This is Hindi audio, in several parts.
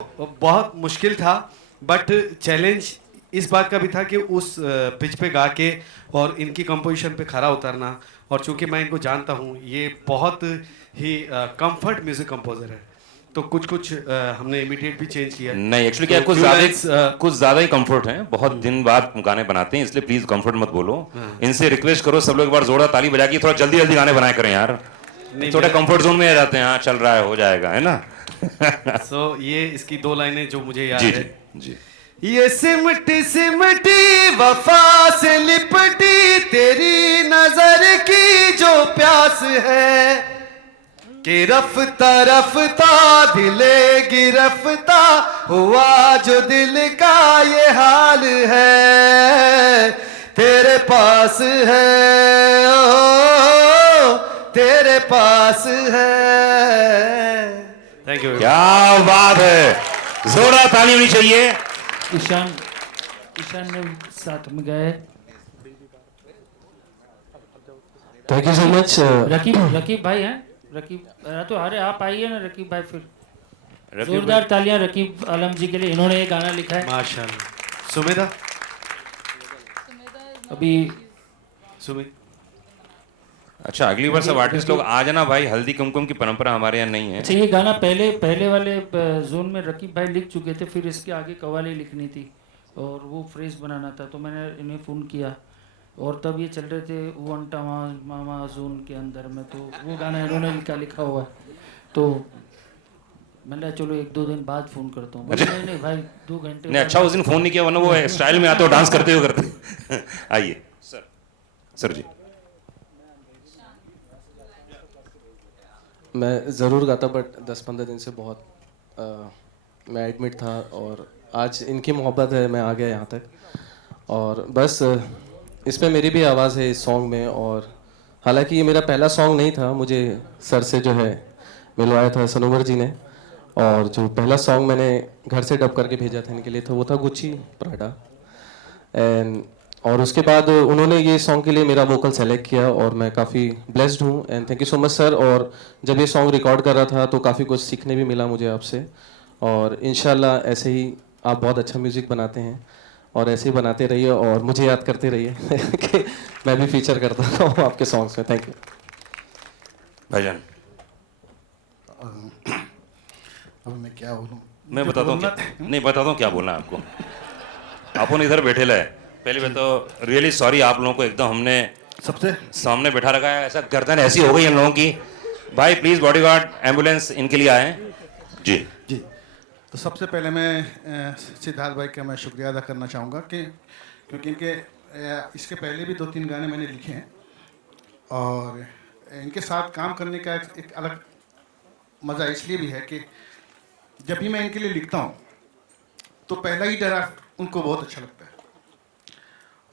बहुत मुश्किल था, बट चैलेंज इस बात का भी था कि उस पिच पे गा के और इनकी कंपोजिशन पे खरा उतरना। और चूंकि मैं इनको जानता हूँ, ये बहुत ही कंफर्ट म्यूजिक कंपोजर है, तो कुछ कुछ हमने इमीडिएट भी चेंज किया है। नहीं एक्चुअली क्या तो है, few lines, कुछ ज्यादा ही कंफर्ट है, बहुत दिन बाद गाने बनाते हैं, इसलिए प्लीज कंफर्ट मत बोलो। इनसे रिक्वेस्ट करो सब लोग एक बार जोरदार ताली बजा के थोड़ा जल्दी जल्दी गाने बनाए करें यार, नहीं थोड़ा मेरा कंफर्ट जोन में आ जाते हैं। हाँ चल रहा है, हो जाएगा, है ना। ये इसकी दो लाइनें जो मुझे जी याद है। जी जी। ये सिमटी सिमटी वफा से लिपटी तेरी नजर की जो प्यास है, कि रफ्ता रफ्ता दिले गिरफ्ता हुआ जो दिल का ये हाल है, तेरे पास है ओ, तेरे पास है। Thank you. क्या बात है, जोरदार ताली होनी चाहिए। ईशान ईशान ने साथ में गए। Thank you so much. Raqeeb Raqeeb भाई हैं, रकीब तो अरे आप आइए ना रकीब भाई, फिर रकीब जोरदार तालियां रकीब आलम जी के लिए, इन्होंने ये गाना लिखा है। माशाल्लाह। सुमेधा, अभी सुमित। अच्छा, अगली बार सब आर्टिस्ट लोग आ जाना भाई, हल्दी कुमकुम की परंपरा हमारे यहाँ नहीं है। अच्छा, ये गाना पहले वाले जोन में रकीब भाई लिख चुके थे, फिर इसके आगे कवाली लिखनी थी और वो फ्रेज बनाना था, तो मैंने इन्हें फ़ोन किया और तब ये चल रहे थे वंटा मामा जोन के अंदर में, तो वो गाना इन्होंने लिखा हुआ है। तो मैंने चलो 1-2 दिन बाद फ़ोन करता हूँ। अच्छा। नहीं भाई 2 घंटे नहीं अच्छा, उस दिन फोन नहीं किया, वरना वो स्टाइल में आते हो, डांस करते हो करते। आइए सर, सर जी। मैं ज़रूर गाता, बट 10-15 दिन से बहुत मैं एडमिट था और आज इनकी मोहब्बत है, मैं आ गया यहाँ तक। और बस इसमें मेरी भी आवाज़ है इस सॉन्ग में। और हालांकि ये मेरा पहला सॉन्ग नहीं था, मुझे सर से जो है मिलवाया था सनोवर जी ने। और जो पहला सॉन्ग मैंने घर से डब करके भेजा था इनके लिए, था वो था गुच्ची प्राडा। एंड और उसके बाद उन्होंने ये सॉन्ग के लिए मेरा वोकल सेलेक्ट किया और मैं काफ़ी ब्लेस्ड हूँ। And thank you so much sir. और जब ये सॉन्ग रिकॉर्ड कर रहा था तो काफ़ी कुछ सीखने भी मिला मुझे आपसे। और इंशाल्लाह ऐसे ही आप बहुत अच्छा म्यूज़िक बनाते हैं और ऐसे ही बनाते रहिए और मुझे याद करते रहिए कि मैं भी फीचर करता हूँ आपके सॉन्ग्स में। थैंक यू भाईजान। अब मैं क्या बोलूं? मैं बताता हूँ नहीं बताता हूँ क्या बोलना है आपको। अपन इधर बैठे ले, पहले मैं तो रियली सॉरी आप लोगों को, एकदम हमने सबसे सामने बैठा रखा है, ऐसा गर्दन ऐसी हो गई इन लोगों की। भाई प्लीज बॉडीगार्ड एम्बुलेंस इनके लिए आए जी। जी, तो सबसे पहले मैं सिद्धार्थ भाई का मैं शुक्रिया अदा करना चाहूँगा कि क्योंकि इनके इसके पहले भी 2-3 गाने मैंने लिखे हैं और इनके साथ काम करने का एक अलग मज़ा इसलिए भी है कि जब भी मैं इनके लिए लिखता हूँ तो पहला ही ड्राफ्ट उनको बहुत अच्छा लगता है।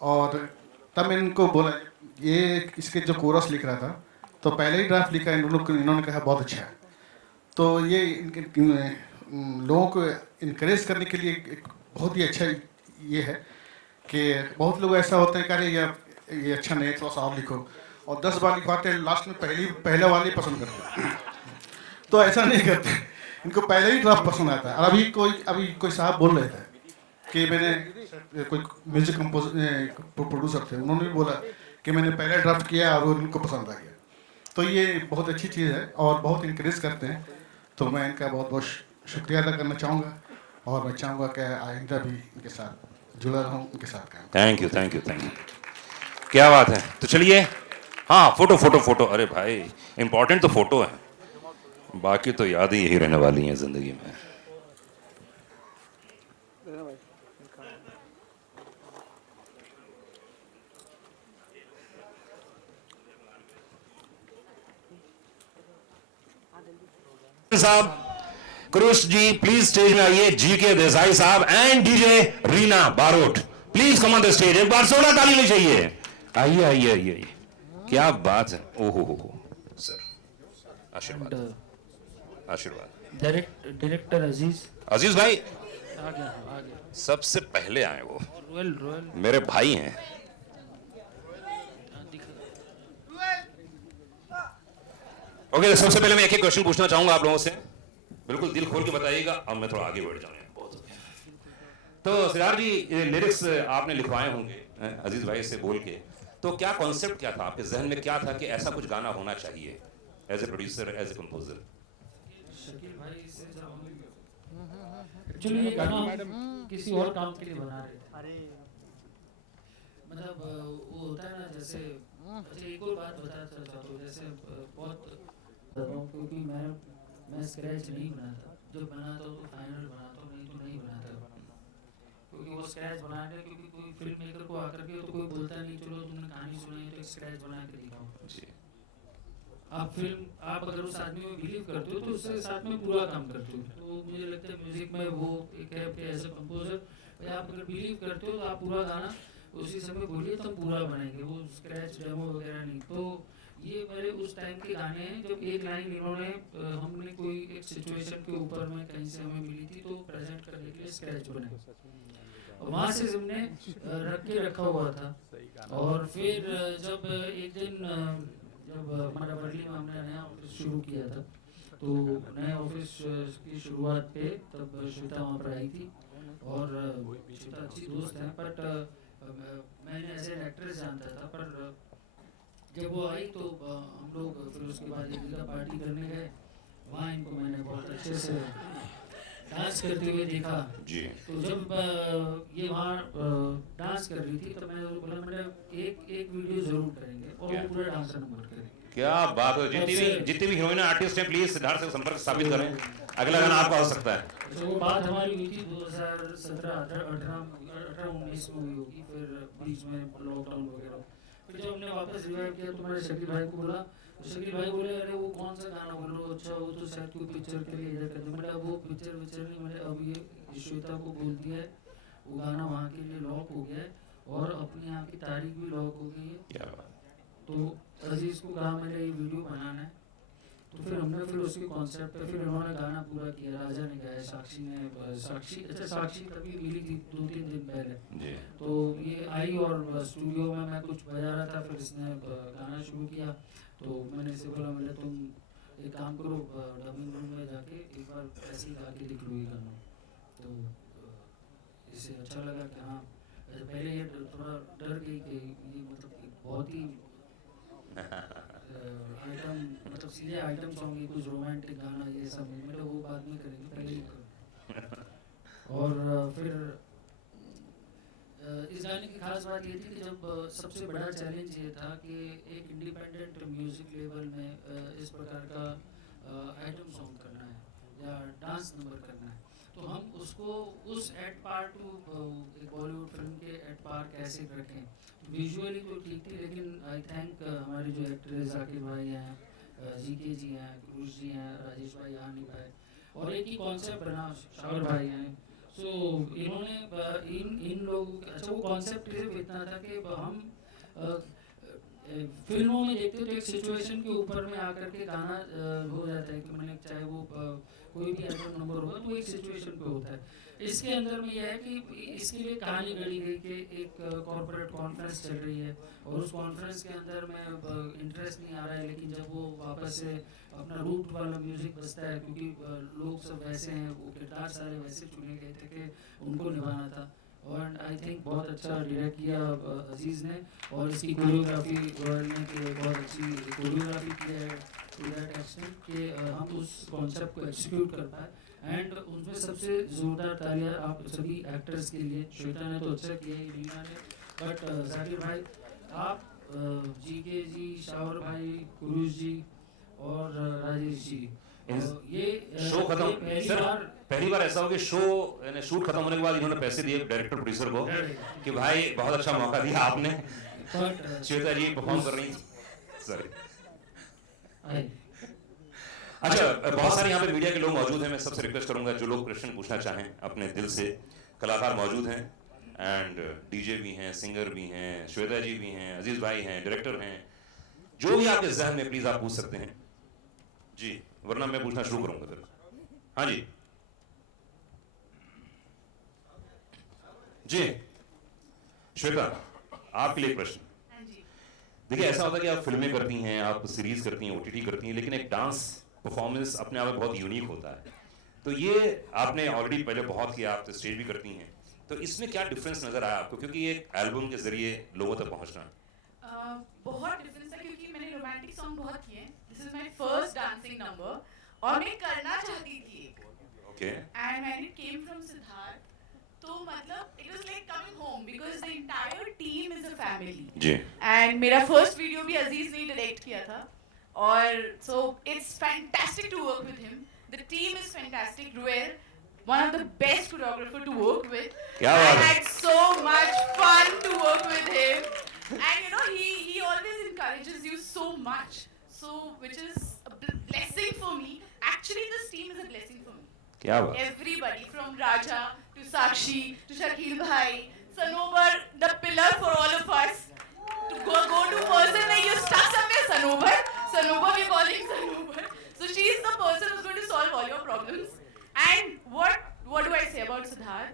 और तब मैंने इनको बोला, ये इसके जो कोरस लिख रहा था तो पहले ही ड्राफ्ट लिखा, इन्होंने कहा बहुत अच्छा है। तो ये लोगों को इनकरेज करने के लिए एक बहुत ही अच्छा ये है कि बहुत लोग ऐसा होते हैं कि अरे ये अच्छा नहीं है, थोड़ा सा और लिखो, और 10 बार लिखवाते हैं, लास्ट में पहले वाले ही पसंद करते हैं। तो ऐसा नहीं करते, इनको पहले ही ड्राफ्ट पसंद आता है। और अभी कोई साहब बोल रहे थे कि मैंने कोई म्यूजिक प्रोड्यूसर थे, उन्होंने भी बोला कि मैंने पहला ड्राफ्ट किया और उनको पसंद आ गया। तो ये बहुत अच्छी चीज़ है और बहुत इनक्रेज करते हैं, तो मैं इनका बहुत बहुत शुक्रिया अदा करना चाहूँगा और मैं चाहूँगा कि आइंदा भी इनके साथ जुड़ा रहूँ, इनके साथ काम। Thank you thank you thank you, क्या बात है। तो चलिए, हाँ फोटो फोटो फोटो, अरे भाई इंपॉर्टेंट तो फोटो है, बाकी तो याद ही यही रहने वाली है जिंदगी में। साहब क्रुश जी प्लीज स्टेज में आइए, जी के देसाई साहब and DJ Reena Barot please come on the stage. एक बार जोरदार ताली नहीं चाहिए। आइए आइए आइए आइए, क्या बात है। ओहो हो सर, आशीर्वाद आशीर्वाद। डायरेक्टर अजीज अजीज भाई आ गया। सबसे पहले आए वो, रोयल मेरे भाई हैं। ओके, सबसे पहले मैं एक क्वेश्चन पूछना चाहूंगा आप लोगों से। बिल्कुल दिल खोल के बताइएगा। अब मैं थोड़ा आगे बढ़ जाऊँ, बहुत हो गया। तो सिद्धार्थ जी, ये लिरिक्स आपने लिखवाए होंगे अजीज भाई से बोल के, तो क्या कॉन्सेप्ट क्या था आपके जहन में, क्या था कि ऐसा कुछ गाना होना चाहिए as a producer, as a composer? Shakeel भाई से जब हम एक्चुअली ये गाना हम किसी और काम के लिए बना रहे थे, मतलब वो होता है ना जैसे, अच्छा एक और बात बताना चाहता हूँ, जैसे बहुत क्योंकि मैं स्क्रैच नहीं बनाता, जब बनाता हूँ तो फाइनल बनाता हूँ, नहीं तो नहीं बनाता, क्योंकि वो स्क्रैच बनाने, क्योंकि कोई फिल्म मेकर को आकर के तो कोई बोलता नहीं चलो तुमने कहानी सुनाई तो एक स्क्रैच बना के दिखाओ जी। आप फिल्म, आप अगर उस आदमी में बिलीव करते हो तो उसके साथ में पूरा काम करते हो। तो मुझे लगता है म्यूजिक में वो एक है कि एज ए कंपोजर आप अगर बिलीव करते हो तो आप पूरा गाना उसी समय बोलिए तो हम पूरा बनाएंगे, वो स्क्रैच डेमो वगैरह नहीं। तो ये मेरे उस टाइम के गाने हैं जब एक लाइन इन्होंने हमने कोई एक सिचुएशन के ऊपर में कहीं से हमें मिली थी तो प्रेजेंट करने के लिए स्क्रैच बनाए, वहाँ से हमने रख के रखा हुआ था। और फिर जब एक दिन जब हमारा वर्ली में हमने नया ऑफिस शुरू किया था, तो नए ऑफिस की शुरुआत पे तब श्वेता वहाँ पर आई थी, और श्वेता अच्छी दोस्त है, बट मैंने एज एन एक्ट्रेस जानता था, पर जब वो आई तो हम लोग फिर उसके बाद एक जगह पार्टी करने गए, वहाँ इनको मैंने बहुत अच्छे से डांस करते हुए देखा जी। तो जब ये वहाँ डांस कर रही थी तो मैंने बोला मैंने एक वीडियो जरूर करेंगे और वो पूरा डांस नंबर करेंगे। क्या बात है, जितनी भी हीरोइन आर्टिस्ट हैं प्लीज सिद्धार्थ से संपर्क स्थापित करें, अगला गाना आपका हो सकता है। तो वो बात हमारी हुई थी 2017-18-19 में हुई होगी, फिर बीच में लॉकडाउन वगैरह, फिर जब हमने वापस रिवाइव किया तो मैंने शकील भाई को बोला, शकील भाई बोले अरे वो कौन सा गाना बोल रहे हो, अच्छा वो तो शायद कोई पिक्चर के लिए इधर कर दो। मैंने वो पिक्चर नहीं, मैंने अब ये श्वेता को बोल दिया है, वो गाना वहाँ के लिए लॉक हो गया है और अपनी यहाँ की तारीख भी लॉक हो गई है। क्या बात। तो अजीज को कहा मैंने ये वीडियो बनाना है, तो फिर हमने फिर उसके कॉन्सेप्ट पे फिर उन्होंने गाना पूरा किया, राजा ने गाया, साक्षी ने, साक्षी तभी मिली थी 2-3 दिन पहले जी। तो ये आई और स्टूडियो में मैं कुछ बजा रहा था, फिर इसने गाना शुरू किया, तो मैंने इसे बोला मैंने तुम एक काम करो डबिंग रूम में जाके एक बार ऐसे ही गा के दिख लो ये गाना। तो इसे अच्छा लगा कि हाँ, पहले ये थोड़ा डर गई कि ये मतलब बहुत ही आइटम, मतलब सीधे आइटम सॉन्ग, ये कुछ रोमांटिक गाना ये सब, मतलब वो बाद में करेंगे, पहले ही करो। और फिर इस गाने की खास बात ये थी कि जब सबसे बड़ा चैलेंज ये था कि एक इंडिपेंडेंट म्यूजिक लेवल में इस प्रकार का आइटम सॉन्ग करना है या डांस नंबर करना है, तो हम उसको उस एट पार टू एक बॉलीवुड फिल्म के एट पार कैसे रखें। विजुअली तो ठीक थी, लेकिन आई थैंक हमारे जो एक्टर जाकिर भाई हैं, जीके जी हैं, क्रूज जी हैं, राजेश भाई यहाँ नहीं पाए, और एक ही कॉन्सेप्ट बना शावर भाई हैं। सो इन्होंने इन लोगों, अच्छा वो कॉन्सेप्ट सिर्फ इतना था कि हम फिल्मों में देखते तो एक सिचुएशन के ऊपर में आकर के गाना हो जाता है कि मैंने चाहे वो कोई भी आइटम नंबर होगा तो एक सिचुएशन पे होता है। इसके अंदर में यह है कि इसके लिए कहानी गढ़ी गई कि एक कॉर्पोरेट कॉन्फ्रेंस चल रही है और उस कॉन्फ्रेंस के अंदर में इंटरेस्ट नहीं आ रहा है, लेकिन जब वो वापस से अपना रूट वाला म्यूजिक बजता है, क्योंकि लोग सब वैसे हैं, वो किरदार सारे वैसे चुने गए थे कि उनको निभाना था। और आई थिंक बहुत अच्छा डायरेक्ट किया अजीज़ ने, और इसकी कोरियोग्राफी रॉयल ने कि बहुत अच्छी कोरियोग्राफी की है टू दैट एक्सटेंट कि हम उस कॉन्सेप्ट को एक्सिक्यूट कर पाए। एंड उनमें सबसे ज़ोरदार तालियां आप सभी एक्टर्स के लिए। श्वेता ने तो अच्छा किया ही, रीना ने, बट जाकिर भाई, आप, जीके जी, शावर भाई, कुरूश जी और राजेश जी, ये शो खत्म सर, पहली बार ऐसा हो कि शो शूट खत्म होने के बाद इन्होंने पैसे दिए डायरेक्टर प्रोड्यूसर को कि भाई बहुत अच्छा मौका दिया आपने, श्वेता जी परफॉर्म कर रही सॉरी। अच्छा, बहुत सारे यहाँ पे मीडिया के लोग मौजूद हैं, मैं सबसे रिक्वेस्ट करूंगा जो लोग प्रश्न पूछना चाहें अपने दिल से, कलाकार मौजूद हैं एंड डीजे भी हैं, सिंगर भी हैं, श्वेता जी भी हैं, अजीज भाई हैं, डायरेक्टर हैं, जो भी आपके जहन में प्लीज आप पूछ सकते हैं जी, वरना मैं पूछना शुरू करूंगा फिर। हाँ जी जी, श्वेता आपके लिए प्रश्न। देखिए ऐसा होता है कि आप फिल्में करती हैं, आप सीरीज करती हैं, ओटीटी करती हैं, लेकिन एक डांस परफॉर्मेंस अपने आप में बहुत यूनिक होता है। तो ये आपने ऑलरेडी पहले बहुत किया, आप तो स्टेज भी करती हैं, तो इसमें क्या डिफरेंस नजर आया आपको, क्योंकि ये एल्बम के जरिए लोगों तक पहुंचना? बहुत डिफरेंस है क्योंकि मैंने रोमांटिक सॉन्ग बहुत किए हैं. This is my first dancing number और मैं करना चाहती थी एक. Okay, and when it came from Siddharth तो मतलब it was like coming home because the entire team is a family. जी, एंड मेरा फर्स्ट वीडियो भी अजीज ने डायरेक्ट किया था और so it's fantastic to work with him. The team is fantastic. रुएर, one of the best choreographer to work with. क्या I बात है? had so much fun to work with him. And you know, he always encourages you so much. So, which is a blessing for me. Actually, this team is a blessing for me. क्या बात? Everybody from Raja to Sakshi to Shakil Bhai, Sanobar, the pillar for all of us. To go to person like you're stuck somewhere, Sanobar. Sanobar, we're calling Sanobar. So she's the person who's going to solve all your problems. And what do I say about Siddharth?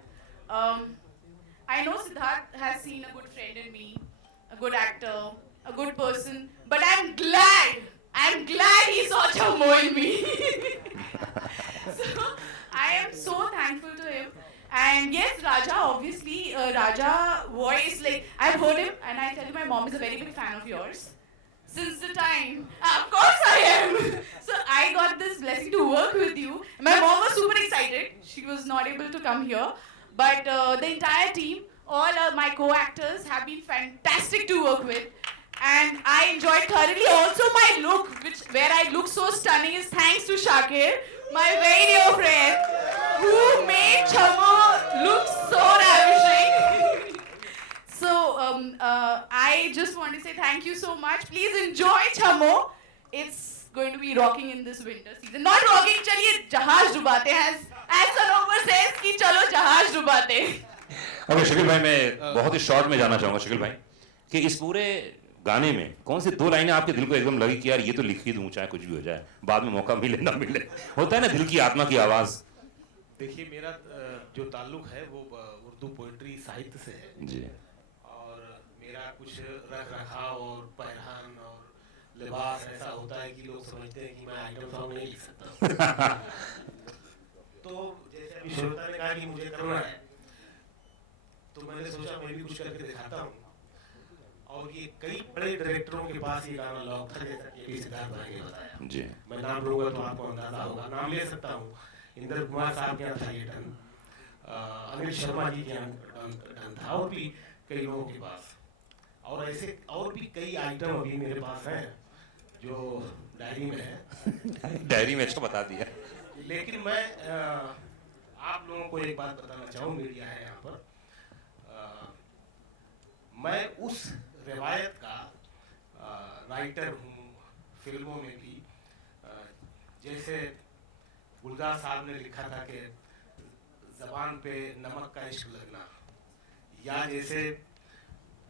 I know Siddharth has seen a good friend in me, a good actor, a good person, but I'm glad he saw Chammo in me. So I am so thankful to him. And yes, Raja, obviously, Raja voice, like I've heard him and I tell you my mom is a very big fan of yours. Since the time, of course I am. So I got this blessing to work with you. My mom was super excited. She was not able to come here, but the entire team, all my co-actors have been fantastic to work with, and I enjoyed thoroughly. Also, my look, where I look so stunning, is thanks to Shakir, my very dear friend, who made Chammo look so ravishing. So I just want to say thank you so much. Please enjoy Chammo. It's going to be rocking in this winter season. Not rocking, चलिए जहाज डुबाते हैं. As Sanobar says कि चलो जहाज डुबाते. ओके शकील भाई, मैं बहुत ही शॉर्ट में जाना चाहूंगा शकील भाई कि इस पूरे गाने में कौन सी दो लाइनें आपके दिल को एकदम लगी कि यार ये तो लिख ही दूं, चाहे कुछ भी हो जाए, बाद में मौका मिले ना मिले, होता है ना दिल की आत्मा की आवाज? देखिए, मेरा जो ताल्लुक है वो उर्दू पोइट्री साहित्य से है जी, और मेरा कुछ रख रखाव और पहनान और लिबास ऐसा होता है कि लोग समझते हैं कि मैं आइटम सॉन्ग नहीं लिख सकता. तो जैसे अभी श्रोता ने कहा कि मुझे करना है, तो मैंने सोचा मैं भी कुछ करके दिखाता हूँ. और ये कई बड़े डायरेक्टरों के पास ये गाना लॉक था, जैसा कि सिद्धार्थ भाई ने बताया. जी, मैं नाम लूंगा तो आपको अंदाजा होगा. नाम ले सकता हूँ. इंद्र कुमार साहब के यहाँ था ये डन, अनिल शर्मा जी के यहाँ डन था, और भी कई लोगों के पास. और ऐसे और भी कई आइटम अभी मेरे पास हैं जो डायरी में है. डायरी में अच्छा बता दिया. लेकिन मैं आप लोगों को एक बात बताना चाहूँ, मीडिया है यहाँ पर. मैं उस रिवायत का राइटर हूँ फिल्मों में भी. जैसे गुलजार साहब ने लिखा था कि जबान पे नमक का इश्क लगना, या जैसे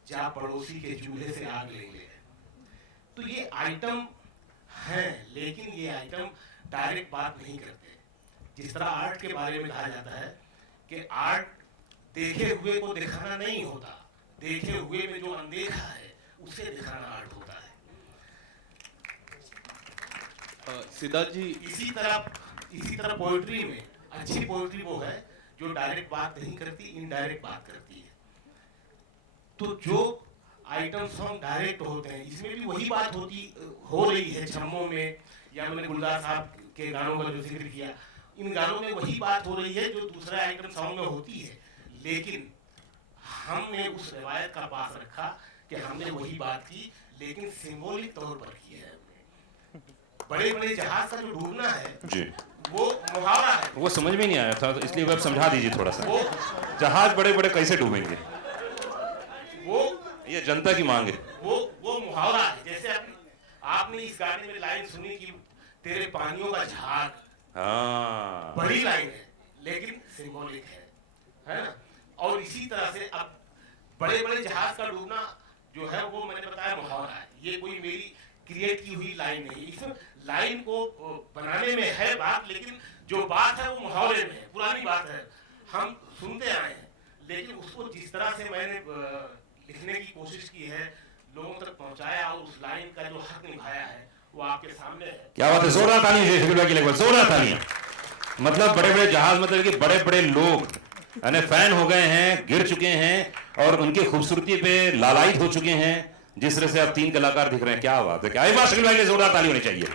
जा पड़ोसी के चूल्हे से आग लेंगे. तो ये आइटम हैं, लेकिन ये आइटम डायरेक्ट बात नहीं करते. जिस तरह आर्ट के बारे में कहा जाता है कि आर्ट देखे हुए को दिखाना नहीं होता, देखे हुए में जो अनदेखा है उसे दिखाना आर्ट होता है. सिद्धार्थ जी, इसी तरह पोएट्री में अच्छी पोएट्री वो है जो डायरेक्ट बात नहीं करती, इनडायरेक्ट बात करती है. तो जो आइटम सॉन्ग डायरेक्ट होते हैं, इसमें भी वही बात हो रही है. छम्मो में, या मैंने गुलजार साहब के गानों का जो जिक्र किया, इन गानों में वही बात हो रही है जो दूसरे आइटम सॉन्ग में होती है. लेकिन हमने उस रिवायत का पास रखा कि हमने वही बात की, लेकिन सिंबॉलिक तौर पर की है. बड़े बड़े जहाज का जो डूबना है जी, वो मुहावरा है. वो समझ में नहीं आया था, तो इसलिए आप समझा दीजिए थोड़ा सा. वो जहाज बड़े बड़े कैसे डूबेंगे, वो ये जनता की मांग है. वो मुहावरा है. जैसे आपने इस गाने में लाइन सुनी कि तेरे पानियों का झाग, हाँ, बड़ी लाइन है लेकिन सिंबॉलिक है ना. और इसी तरह से अब बड़े बड़े जहाज का डूबना जो है वो मैंने बताया मुहावरा है. ये कोई मेरी क्रिएट की हुई लाइन नहीं. इसमें लाइन को बनाने में है बात, लेकिन जो बात है वो मुहावरे में है, पुरानी बात है, हम सुनते आए हैं. लेकिन उसको जिस तरह से मैंने लिखने की कोशिश की है, लोगों तक पहुंचाया, और उस लाइन का जो हक निभाया है वो आपके सामने है. क्या बात है, जोरदार तालियां शकील भाई के लिए, जोरदार तालियां. मतलब बड़े बड़े जहाज, मतलब कि बड़े बड़े लोग यानी फैन हो गए हैं, गिर चुके हैं और उनकी खूबसूरती पे लालायित हो चुके हैं। जिस तरह से अब 3 कलाकार दिख रहे हैं, क्या बात है, क्या एक बार शकील भाई के जोरदार ताली होनी चाहिए।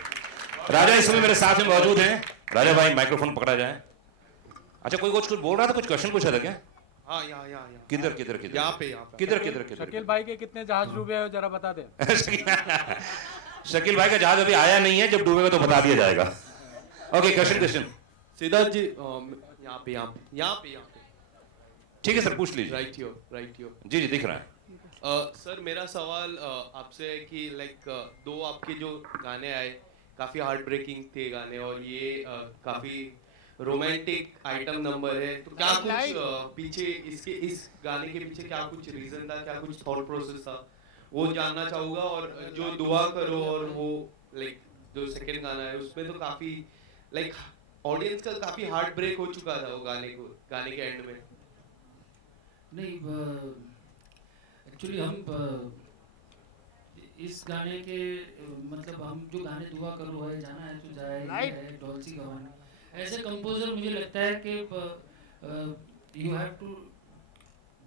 राजा इस समय मेरे साथ में मौजूद हैं। राजा भाई माइक्रोफोन पकड़ा जाए। अच्छा, कोई कुछ बोल रहा था, कुछ क्वेश्चन पूछा था क्या? हाँ, यहाँ किधर किधर किधर यहाँ पे किधर शकील भाई के कितने जहाज डूबे हैं जरा बता दे। शकील भाई का जहाज अभी आया नहीं है, जब डूबेगा तो बता दिया जाएगा। ओके, क्वेश्चन सिद्धार्थ जी, यहाँ पे ठीक है सर, पूछ लीजिए। राइट योर जी जी, दिख रहा है। सर, मेरा सवाल आपसे है कि लाइक 2 आपके जो गाने आए काफी हार्ट ब्रेकिंग थे गाने, और ये काफी रोमांटिक आइटम नंबर है, तो क्या कुछ पीछे इस गाने के पीछे क्या कुछ रीजन था, क्या कुछ थॉट प्रोसेस था, वो जानना चाहूंगा। और जो दुआ करो और वो लाइक जो सेकंड गाना है उसमें तो काफी लाइक ऑडियंस का काफी हार्ट ब्रेक हो चुका था वो गाने के एंड में। नहीं, एक्चुअली हम इस गाने के मतलब हम जो गाने दुआ करो है, जाना है तो जाए है, डॉल्सी गवाना, एज ए कंपोजर मुझे लगता है कि you have to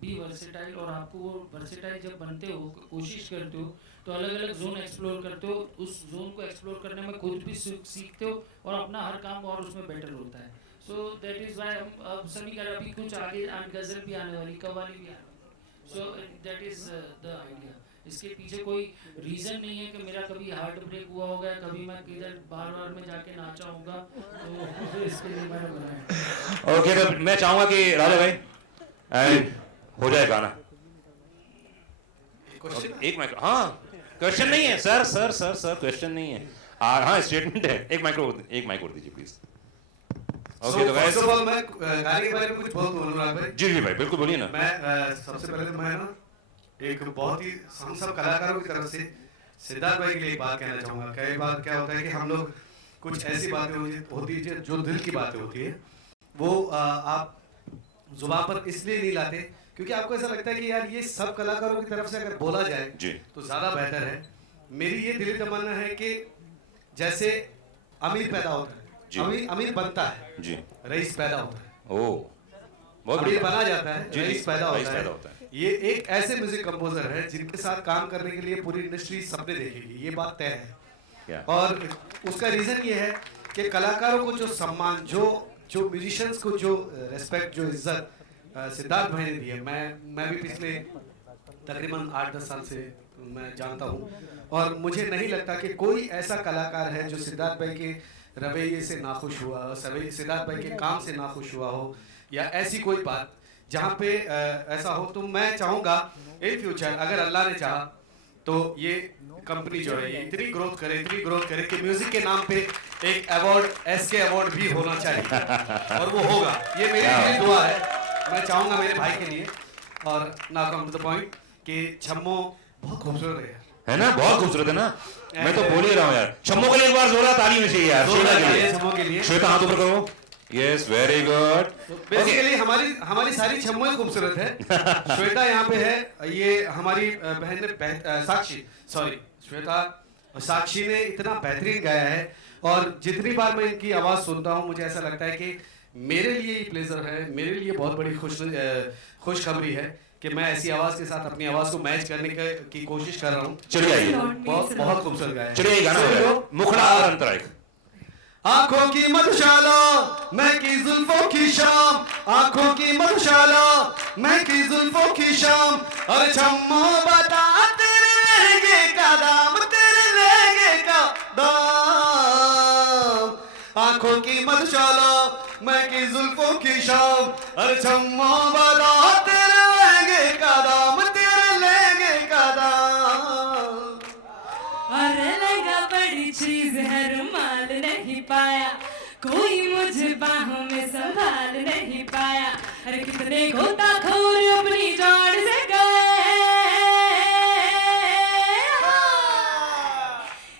be versatile, और आपको वो वर्सेटाइल जब बनते हो, कोशिश करते हो, तो अलग अलग जोन एक्सप्लोर करते हो, उस जोन को एक्सप्लोर करने में खुद भी सीखते हो और अपना हर काम और उसमें बेटर होता है। सो दैट इज व्हाई हम सभी का अभी कुछ आगे गजल भी आने वाली, कव्वाली भी आने वाली, so that is the idea. इसके पीछे कोई रीजन नहीं है कि मेरा कभी हार्ट ब्रेक हुआ होगा, कभी मैं किधर बार में जाके नाचा होगा, तो इसके लिए मैंने बनाया। ओके, तो मैं चाहूंगा कि राजा भाई एंड हो जाए गाना। एक माइक्रो, हाँ क्वेश्चन नहीं है सर, क्वेश्चन नहीं है, हाँ स्टेटमेंट है। एक माइक्रो दीजिए प्लीज। ओके, तो फर्स्ट ऑफ ऑल मैं गाने के बारे में कुछ बहुत बोलूंगा भाई। जी जी भाई, बिल्कुल बोलिए ना। मैं सबसे पहले तो मैं ना एक बहुत ही हम सब कलाकारों की तरफ से सिद्धार्थ भाई के लिए एक बात कहना चाहूंगा। कई बार क्या होता है कि हम लोग कुछ ऐसी बातें होती है जो दिल की बातें होती है, वो आप जुबान पर इसलिए नहीं लाते क्योंकि आपको ऐसा लगता है कि यार ये सब कलाकारों की तरफ से अगर बोला जाए जी तो ज्यादा बेहतर है। मेरी ये दिली तमन्ना है कि जैसे अमीर पैदा होता है, अमीर बनता है जी, रईस पैदा होता है, ओ बहुत अमीर बढ़िया। बना जाता है, जी, रईस पैदा रईस होता पैदा है। होता है। ये एक ऐसे म्यूजिक कंपोजर है जिनके साथ काम करने के लिए पूरी इंडस्ट्री सपने देखेगी, ये बात तय है। क्या? और उसका रीजन ये है कि कलाकारों को जो सम्मान, जो म्यूजिशियंस को जो रेस्पेक्ट, जो इज्जत सिद्धार्थ भाई ने दी है, मैं भी पिछले तकरीबन 8-10 साल से मैं जानता हूँ, और मुझे नहीं लगता कि कोई ऐसा कलाकार है जो सिद्धार्थ भाई के रवैये से नाखुश हुआ, सिद्धार्थ भाई के काम से नाखुश हुआ हो, या ऐसी कोई बात जहाँ पे ऐसा हो। तो मैं चाहूँगा इन फ्यूचर अगर अल्लाह ने चाहा तो ये कंपनी जो है ये इतनी ग्रोथ करे कि म्यूजिक के नाम पे एक अवार्ड, एसके अवार्ड भी होना चाहिए, और वो होगा। ये मेरी दिली दुआ है, मैं चाहूँगा मेरे भाई के लिए। और now come to the point कि छम्मो बहुत खूबसूरत है ना, बहुत खूबसूरत है ना। मैं तो बोल ही रहा हूँ यार, छम्मो के लिए एक बार जोरदार ताली होनी चाहिए यार। छम्मो के लिए श्वेता हाथ ऊपर करो। Yes, very good. बेसिकली हमारी सारी छम्मो ही खूबसूरत है। श्वेता यहाँ पे है, ये हमारी बहन साक्षी, सॉरी श्वेता, साक्षी ने इतना बेहतरीन गाया है, और जितनी बार मैं इनकी आवाज सुनता हूँ मुझे ऐसा लगता है कि मेरे लिए ये प्लेजर है, मेरे लिए बहुत बड़ी खुशखबरी है कि मैं ऐसी आवाज के साथ अपनी आवाज को मैच करने की कोशिश कर रहा हूँ। चलिए आइए, बहुत खूबसूरत गाया है। चलिए गाना हो रहा है, मुखड़ा और अंतराय। आंखों की मधुशाला महकी जुल्फों की शाम, आंखों की मधुशाला महकी जुल्फों की शाम, अरे छम्मो बता तेरे लहंगे का दाम, तेरे लहंगे का दाम। आंखों की मधुशाला महकी जुल्फों की शाम, अरे छम्मो बता तेरे लहंगे का दाम, तेरे लहंगे का दाम। अरे लगा बड़ी चीज है, रुमाल नहीं पाया कोई, मुझे बाहों में संभाल नहीं पाया। अरे कितने गोताखोर अपनी जान से गए,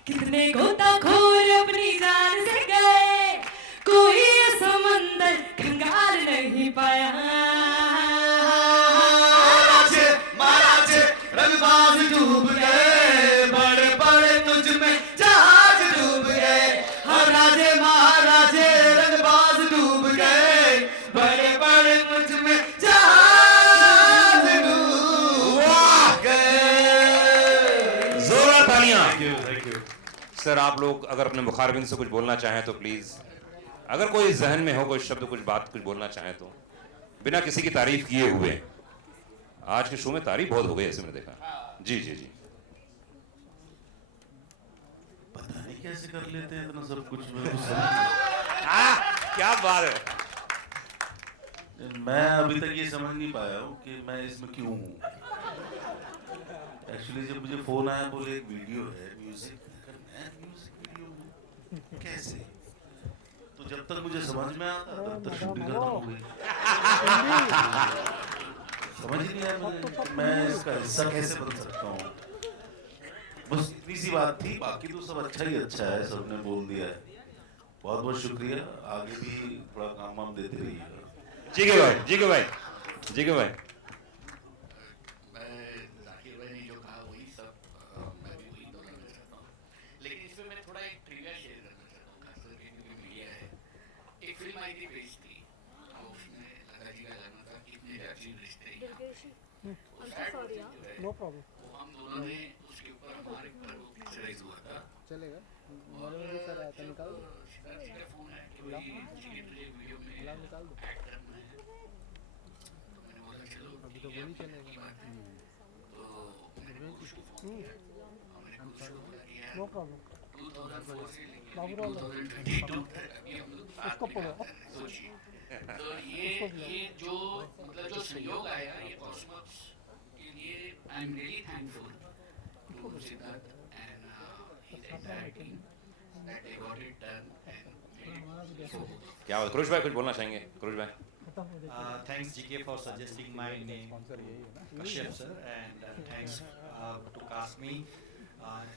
कितने गोताखोर अपनी जान से गए, कोई समंदर खंगाल नहीं पाया। महाराजे रंगबाज डूब गए, बड़े बड़े तुझ में जहाज डूब गए, हर राजे महाराजे रंगबाज डूब सर आप लोग अगर अपने मुखारबिन से कुछ बोलना चाहें तो प्लीज, अगर कोई जहन में हो कोई शब्द कुछ बात कुछ बोलना चाहें तो, बिना किसी की तारीफ किए हुए। आज के शो में तारीफ बहुत हो गई ऐसे मैंने देखा। जी जी जी। पता नहीं कैसे कर लेते हैं इतना सब कुछ। क्या बात है। मैं अभी तक ये समझ नहीं पाया हूँ कि मैं इसमें क्यों हूँ। एक्चुअली जब मुझे फोन आया बोले एक वीडियो है म्यूजिक वीडियो कैसे, तो जब तक मुझे समझ में आता तब तक शूटिंग खत्म हो गई। समझ ही नहीं आया मुझे मैं इसका हिस्सा कैसे बन सकता हूँ। बस इतनी सी बात थी, बाकी तो सब अच्छा ही अच्छा है, सबने बोल दिया है। बहुत बहुत शुक्रिया, आगे भी थोड़ा काम वाम देते रहिएगा। जी के भाई, जी के भाई, जी के भाई। मैं जाकिर भाई ने जो कहा वही सब मैं भी वही दोहराना चाहता हूँ, लेकिन इसमें मैं थोड़ा एक ट्रिविया शेयर करना चाहता हूँ, खास करके क्योंकि मीडिया है। एक फिल्म आई थी बेइज्जती, उसमें लता जी का गाना था कितने अजीब रिश्ते वो हम दोनों ने उसके ऊपर हमारे पर वो पिक्चराइज हुआ था। चलेगा और सिद्धार्थ जी का फोन है कि भाई जी तुझे वीडियो में एक्टर में है, तो मैंने बोला चलो अभी तो वही चलेगा। तो मैंने खुश को फोन किया और मैंने खुश को बोला कि यार 2004 से लेकर 2022 तक अभी हम लोग साथ में काम कर रहे हैं, सोचिए। तो ये जो मतलब जो सहयोग आया ये कॉस्मोस के लिए I am really thankful to Siddharth and his entire team that they got it done. क्या बात, क्रुश भाई कुछ बोलना चाहेंगे? क्रुश भाई। Thanks GK for suggesting my name, Kashyap sir, and thanks to cast me.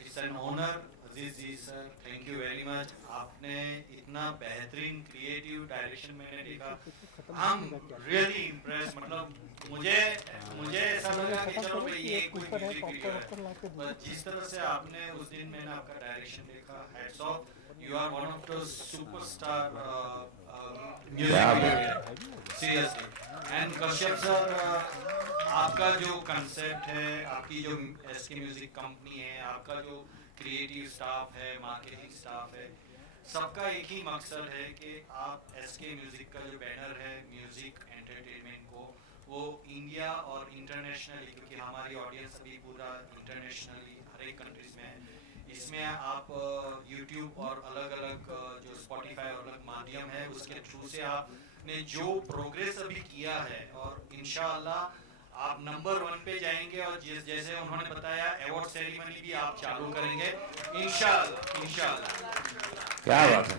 It's an honor, Aziz ji sir, thank you very much. आपने इतना बेहतरीन क्रिएटिव डायरेक्शन मैंने देखा, I'm really impressed। मतलब मुझे ऐसा लगा कि चलो भाई ये कोई म्यूजिक वीडियो है, पर जिस तरह से आपने उस दिन मैंने आपका डायरेक्शन देखा, hats off, you are one of the superstar music video, seriously। And Kashyap sir, आपका जो कंसेप्ट है, आपकी जो एसके म्यूजिक कंपनी है, आपका जो क्रिएटिव स्टाफ है, मार्केटिंग स्टाफ है, सबका एक ही मकसद है कि आप एसके म्यूजिक का जो बैनर है म्यूजिक एंटरटेनमेंट को वो इंडिया और इंटरनेशनली, क्योंकि हमारी ऑडियंस अभी पूरा इंटरनेशनली हर एक कंट्रीज में है, इसमें आप यूट्यूब और अलग अलग जो स्पॉटिफाई और अलग माध्यम है उसके थ्रू से आपने जो प्रोग्रेस अभी किया है, और इंशाअल्लाह आप नंबर 1 पे जाएंगे, और जैसे उन्होंने बताया अवार्ड सेरेमनी भी आप चालू करेंगे इंशाअल्लाह। क्या बात है।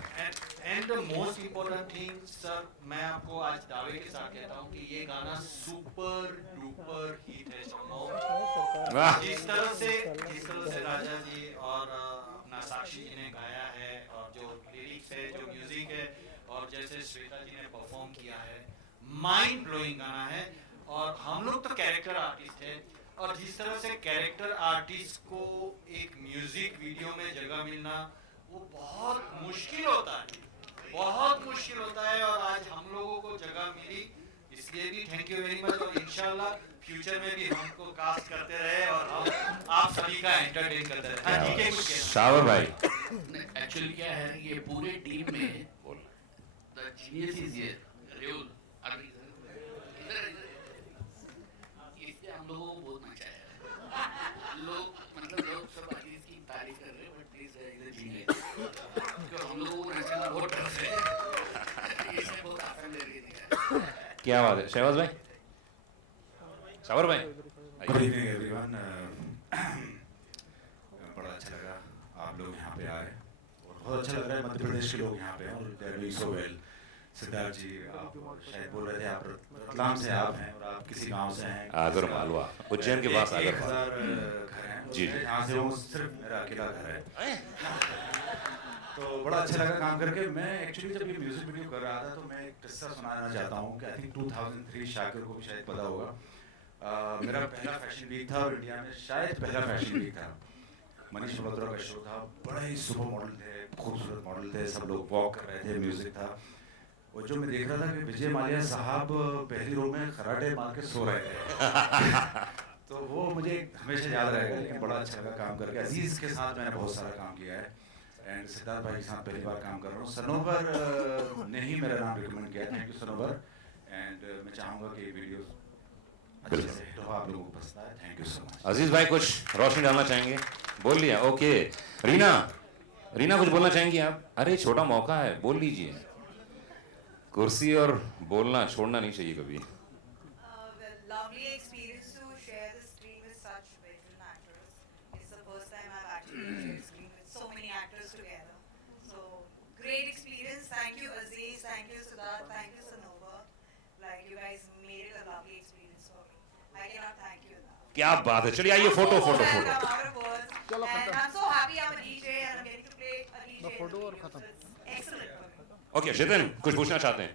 And the most important thing sir, मैं आपको आज दावे के साथ कहता हूँ कि ये गाना सुपर डुपर हिट है। जिस तरह से राजा जी और अपना साक्षी जी ने गाया है, और जो लिरिक्स है, जो म्यूजिक है, और जैसे श्वेता जी ने परफॉर्म किया है, माइंड ब्लोइंग गाना है। और हम लोग तो कैरेक्टर आर्टिस्ट है, और जिस तरह से कैरेक्टर आर्टिस्ट को एक म्यूजिक वीडियो में जगह मिलना वो बहुत मुश्किल होता है, बहुत मुश्किल होता है, और आज हम लोगों को जगह मिली, इसलिए भी थैंक यू वेरी मच। और इंशाल्लाह फ्यूचर में भी हमको कास्ट करते रहे और हम आप सभी का एंटरटेन करते रहे। हाँ, ठीक है, कुछ शावर भाई। एक्चुअली क्या है, ये पूरे टीम में द जीनियस इज हियर, रेउल इससे हम लोगों को बहुत मजा आया। लोग मतलब लोग सब अजीज की तारीफ कर रहे हैं, but please is a genius, क्योंकि हम लोगों को नचना बहुत टफ है, इसने बहुत आसान कर दिया। क्या बात है। शहबाज भाई, शावर भाई। Good evening everyone. बड़ा अच्छा लगा आप लोग यहाँ पे आए, और बहुत अच्छा लग रहा है मध्य प्रदेश के लोग यहाँ पे हैं, और they are doing so well. Siddharth ji, आप शायद बोल रहे थे आप रतलाम से आप हैं, और आप किसी गांव से हैं, आगर मालवा, उज्जैन के पास आगर मालवा। 1000 घर हैं जी, यहाँ से हूँ, सिर्फ मेरा अकेला घर है। तो बड़ा अच्छा लगा काम करके। मैं एक्चुअली जब ये म्यूजिक वीडियो कर रहा था तो मैं एक किस्सा सुनाना चाहता हूँ कि आई थिंक 2003 शाकिर को भी शायद पता होगा। मेरा पहला फैशन वीक था, और इंडिया में शायद पहला फैशन वीक था। मनीष मल्होत्रा का शो था, बड़े ही सुपर मॉडल थे, खूबसूरत मॉडल थे, सब लोग वॉक कर रहे थे, म्यूजिक था। और जो मैं देख रहा था कि विजय माल्या साहब पहली रो में खराटे मार के सो रहे थे। तो वो मुझे हमेशा याद रहेगा, लेकिन बड़ा अच्छा लगा काम करके। अजीज के साथ मैंने बहुत सारा काम किया है, एंड सिद्धार्थ भाई के साथ पहली बार काम कर रहा हूँ। सनोवर ने ही मेरा नाम रिकमेंड किया, थैंक यू सनोवर। एंड मैं चाहूँगा कि वीडियो अच्छे से तो आप लोगों को पसंद आए। Thank you so much. Aziz भाई कुछ रोशनी डालना चाहेंगे? बोल लिया, ओके। रीना, रीना कुछ बोलना चाहेंगी आप? अरे छोटा मौका है, बोल लीजिए। कुर्सी और बोलना छोड़ना नहीं चाहिए कभी। Lovely experience to share the screen with such veteran actors. It's the first time I've actually shared screen with so many actors together. So great experience. Thank you Aziz, thank you Siddharth, thank you Sanova. Like you guys made it a lovely experience for me. I cannot thank you enough. क्या बात है, चलिए आइए photo photo photo. And I'm so happy I'm a DJ and I'm getting to play a DJ. Photo और खत्म। Excellent. ओके शितिन कुछ पूछना चाहते हैं?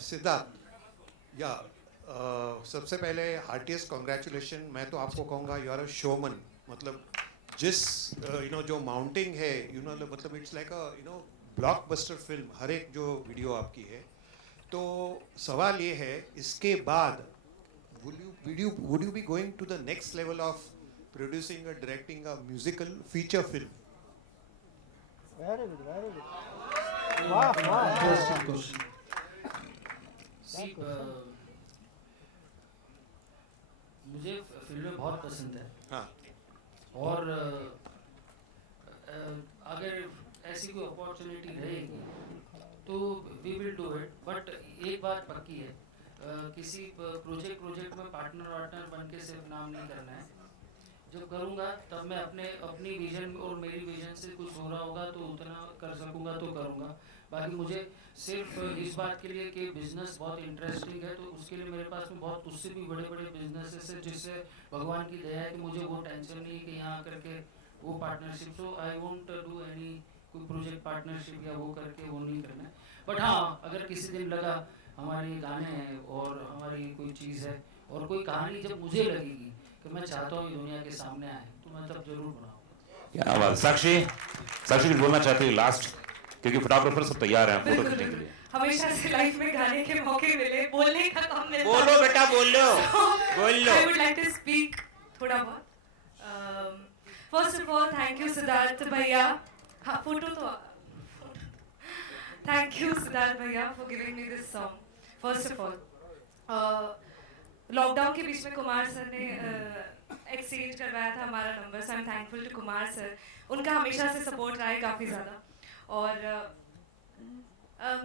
सिद्धार्थ, या सबसे पहले हार्टिएस्ट कॉन्ग्रेचुलेशन। मैं तो आपको कहूँगा यू आर अ शोमन। मतलब जिस जो माउंटिंग है मतलब it's like a blockbuster film, हर एक जो वीडियो आपकी है। तो सवाल ये है, इसके बाद would you be going to the next level of producing or directing a musical feature film? Very good, very good. Wow. Interesting question. See, मुझे फिल्में बहुत पसंद है। हाँ। और अगर ऐसी कोई अपॉर्चुनिटी रहेगी तो we will do it. But एक बात पक्की है, किसी प्रोजेक्ट में पार्टनर बन के सिर्फ नाम नहीं करना है। जब करूँगा तब मैं अपनी विजन और मेरी विजन से कुछ हो रहा होगा तो उतना कर सकूँगा तो करूँगा। बाकी मुझे सिर्फ इस बात के लिए कि बिजनेस बहुत इंटरेस्टिंग है तो उसके लिए मेरे पास में बहुत उससे भी बड़े बड़े बिजनेसेस है जिससे भगवान की दया है कि मुझे वो टेंशन नहीं है कि यहाँ करके वो partnership. So I won't do any कोई प्रोजेक्ट पार्टनरशिप या वो करके वो नहीं करना है। बट हाँ, अगर किसी दिन लगा हमारे गाने हैं और हमारी कोई चीज़ है और कोई कहानी जब मुझे लगेगी कि मैं चाहता हूँ ये दुनिया के सामने आए तो मैं तब जरूर बनाऊँगा। क्या बात। साक्षी कुछ बोलना चाहते हैं लास्ट, क्योंकि फोटोग्राफर सब तैयार हैं फोटो खींचने के लिए। हमेशा से लाइफ में गाने के मौके मिले, बोलने का कम मिलता। बोलो बेटा, बोलो बोलो। I would like to speak थोड़ा बहुत। First of all, thank you Siddharth भैया। हाँ, फोटो तो thank you सिद्धार्थ भैया for giving me this song. First of all, lockdown के बीच में कुमार सर ने एक्सचेंज करवाया था हमारा number, so I am thankful to Kumar sir. उनका हमेशा से सपोर्ट रहा है काफ़ी ज़्यादा। और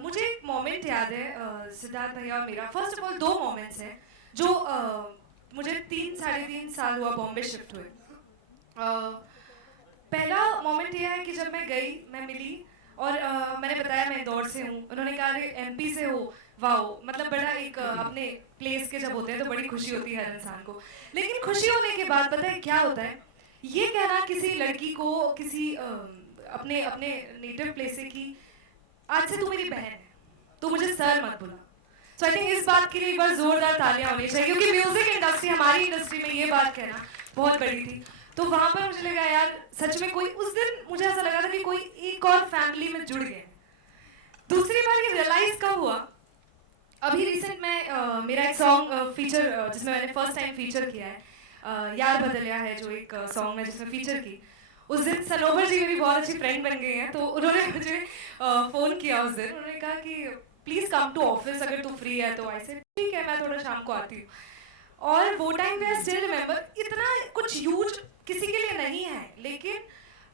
मुझे एक मोमेंट याद है सिद्धार्थ भैया और मेरा। फर्स्ट ऑफ ऑल 2 मोमेंट्स हैं जो मुझे 3-3.5 साल हुआ बॉम्बे शिफ्ट हुए। पहला मोमेंट ये है कि जब मैं गई, मैं मिली और मैंने बताया मैं इंदौर से हूँ। उन्होंने कहा अरे MP से हो, वाओ, मतलब बड़ा एक अपने प्लेस के जब होते हैं तो बड़ी खुशी होती है हर इंसान को। लेकिन खुशी होने के बाद पता है क्या होता है, ये कहना किसी लड़की को किसी अपने नेटिव प्लेस से कि आज से तू मेरी बहन है, तू मुझे सर मत बुला। सो आई थिंक इस बात के लिए एक बार जोरदार तालियां होनी चाहिए, क्योंकि म्यूजिक इंडस्ट्री, हमारी इंडस्ट्री में ये बात कहना बहुत बड़ी थी। तो वहाँ पर मुझे लगा यार सच में कोई, उस दिन मुझे ऐसा लगा था कि कोई एक और फैमिली में जुड़ गए। दूसरी बार ये रियलाइज कब हुआ, अभी रिसेंट में मेरा एक सॉन्ग फीचर जिसमें मैंने फर्स्ट टाइम फीचर किया है, यार बदलिया है जो एक सॉन्ग में जिसमें फीचर की। उस दिन सनोवर जी मेरी बहुत अच्छी फ्रेंड बन गई हैं, तो उन्होंने मुझे फ़ोन किया उस दिन। उन्होंने कहा कि प्लीज़ कम टू ऑफिस, अगर तू फ्री है तो। ऐसे ठीक है, मैं थोड़ा शाम को आती हूँ। और वो टाइम पे आई स्टिल रिमेंबर, इतना कुछ ह्यूज किसी के लिए नहीं है, लेकिन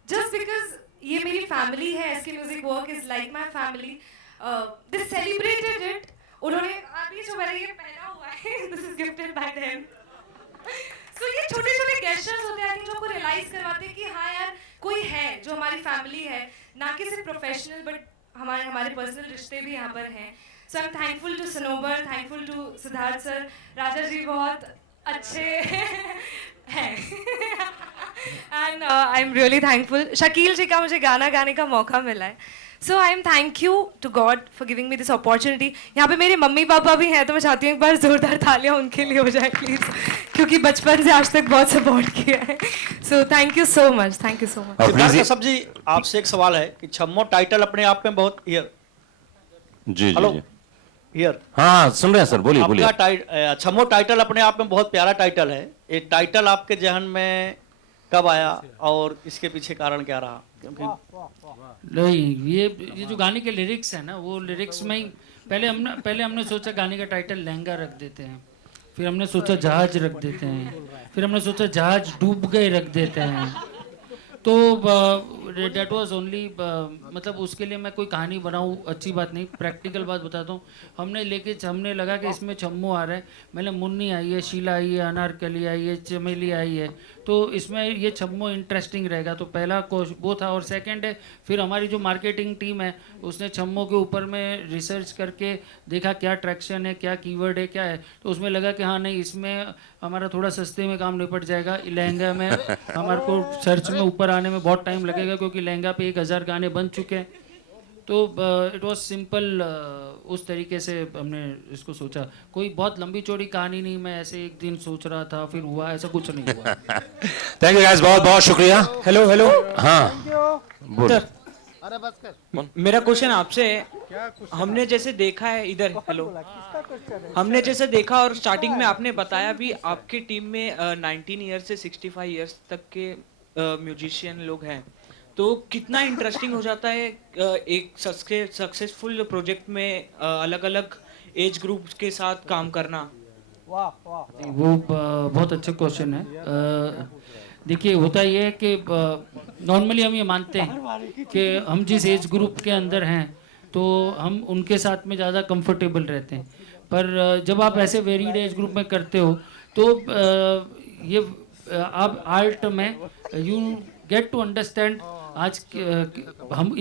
जस्ट बिकॉज ये मेरी फैमिली है, SK music work is like my family, they celebrated it. उन्होंने अभी जो मैंने ये पहना हुआ है, this is gifted by them. So ये छोटे छोटे गेस्चर्स होते हैं जो आपको रियलाइज करवाते हैं कि हाँ यार कोई है जो हमारी फैमिली है, ना कि सिर्फ प्रोफेशनल बट हमारे पर्सनल रिश्ते भी यहाँ पर हैं। So I am thankful to Sanobar, thankful to Siddharth sir. Raja ji बहुत अच्छे हैं and I am really thankful. Shakeel ji का मुझे गाना गाने का मौका मिला है। So I am thank you to God for giving me this opportunity. यहाँ पे मेरे मम्मी पापा भी हैं, तो मैं चाहती हूँ एक बार जोरदार तालियां उनके लिए हो जाए प्लीज़, क्योंकि बचपन से आज तक बहुत सपोर्ट किया है। So thank you so much, thank you so much. Siddharth Kashyap ji, आपसे एक सवाल है कि छम्मो टाइटल अपने आप में बहुत जी हेलो हियर, हाँ सुन रहे हैं सर, बोलिए बोलिए। छम्मो टाइटल अपने आप में बहुत प्यारा टाइटल है। ये टाइटल आपके जहन में कब आया और इसके पीछे कारण क्या रहा? क्योंकि नहीं, ये जो गाने के लिरिक्स है ना, वो लिरिक्स में ही पहले हमने सोचा गाने का टाइटल लहंगा रख देते हैं, फिर हमने सोचा जहाज रख देते हैं, फिर हमने सोचा जहाज डूब गए रख देते हैं। तो डेट वाज ओनली, मतलब उसके लिए मैं कोई कहानी बनाऊँ अच्छी बात नहीं, प्रैक्टिकल बात बताता हूँ। हमने लगा कि इसमें छम्मो आ रहा है, मैंने मुन्नी आई है, शीला आई है, अनारकली आई है, चमेली आई है, तो इसमें ये छम्मो इंटरेस्टिंग रहेगा। तो पहला वो था। और सेकंड है, फिर हमारी जो मार्केटिंग टीम है उसने छम्मो के ऊपर में रिसर्च करके देखा क्या ट्रैक्शन है, क्या कीवर्ड है, क्या है, तो उसमें लगा कि हाँ नहीं, इसमें हमारा थोड़ा सस्ते में काम निपट जाएगा। लहंगा में हमारे को सर्च में ऊपर आने में बहुत टाइम लगेगा, क्योंकि लहंगा पे 1000 गाने बन चुके हैं। तो इट वाज सिंपल, उस तरीके से हमने इसको सोचा। कोई बहुत लंबी चौड़ी कहानी नहीं, मैं ऐसे एक दिन सोच रहा था फिर हुआ, ऐसा कुछ नहीं हुआ। थैंक यू गाइस, बहुत बहुत शुक्रिया। हेलो हेलो, हाँ बोल। अरे बस कर। मेरा क्वेश्चन आपसे है, हमने जैसे देखा है इधर, हेलो, हमने जैसे देखा और स्टार्टिंग में आपने बताया भी आपकी टीम में 19 ईयर्स से 65 ईयर्स तक के म्यूजिशियन लोग हैं, तो कितना इंटरेस्टिंग हो जाता है एक सक्सेसफुल प्रोजेक्ट में अलग अलग एज ग्रुप के साथ काम करना। वाह वाह, वो बहुत अच्छा क्वेश्चन है। देखिए, होता ये है कि नॉर्मली हम ये मानते हैं कि हम जिस एज ग्रुप के अंदर हैं तो हम उनके साथ में ज़्यादा कंफर्टेबल रहते हैं, पर जब आप ऐसे वेरीड एज ग्रुप में करते हो तो ये आप आर्ट में यू गेट टू अंडरस्टैंड आज हम